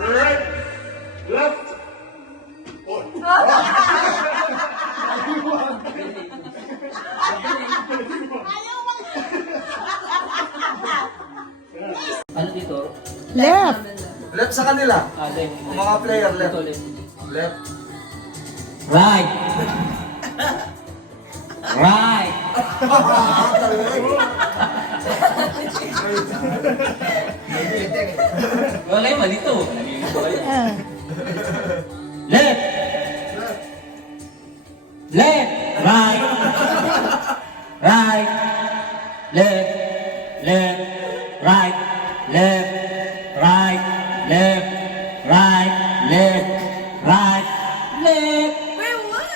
Right. Left. Ano dito? Left. Left sa kanila. Left. Mga player, left. Dito, left. Left. Right. Right. Wala kayo mali to. Ah. Left. Left. Right. Right. Left. Left. Right. Left. Right. Left. Right. Left. Right. Left. Wait, what?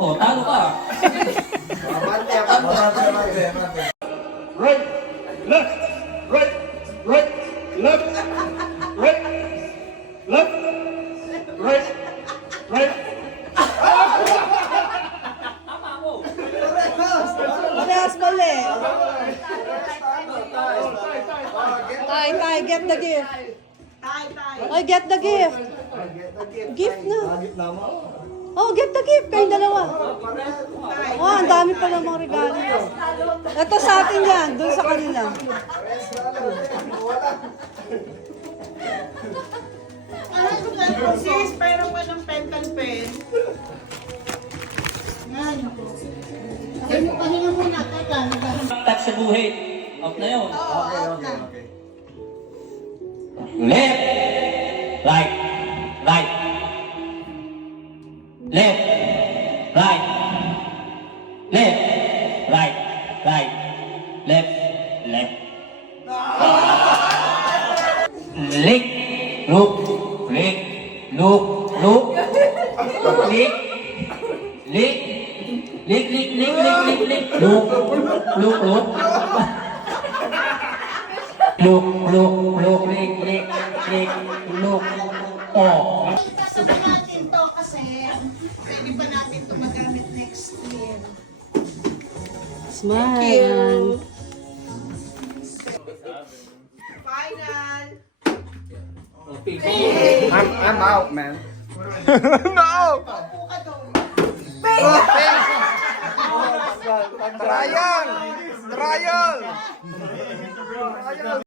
Oh, talo ka. Right. Left. Right. Right. Left. Right. Left. Right. Right. Parehas mali. Tay, get the gift. Ay, get the gift. Gift na. Oh, get the gift. Kayong dalawa. Oh, ang dami pa namang regalo. Ito sa atin yan. Doon sa kanila. Sis, pero walang pentel pen. Pahinga muna, teka. Tap sa guhit. Up na yun. Okay. Left. Right. Right. Left. Right. Left. Right. Right. Left. Left. Lick. Look. Lick. Look. Look. Lick. Lick. Lick. Lick. Lick. Lick. Lick. Lick. Look. Look. Look. Look. Look. Look. Lick. Lick. Lick. Look. Oh. Kasama natin to kasi pwede ba natin to magamit next year? Smile. Final! I'm out, man. Paupo ka doon. Trial! Trial!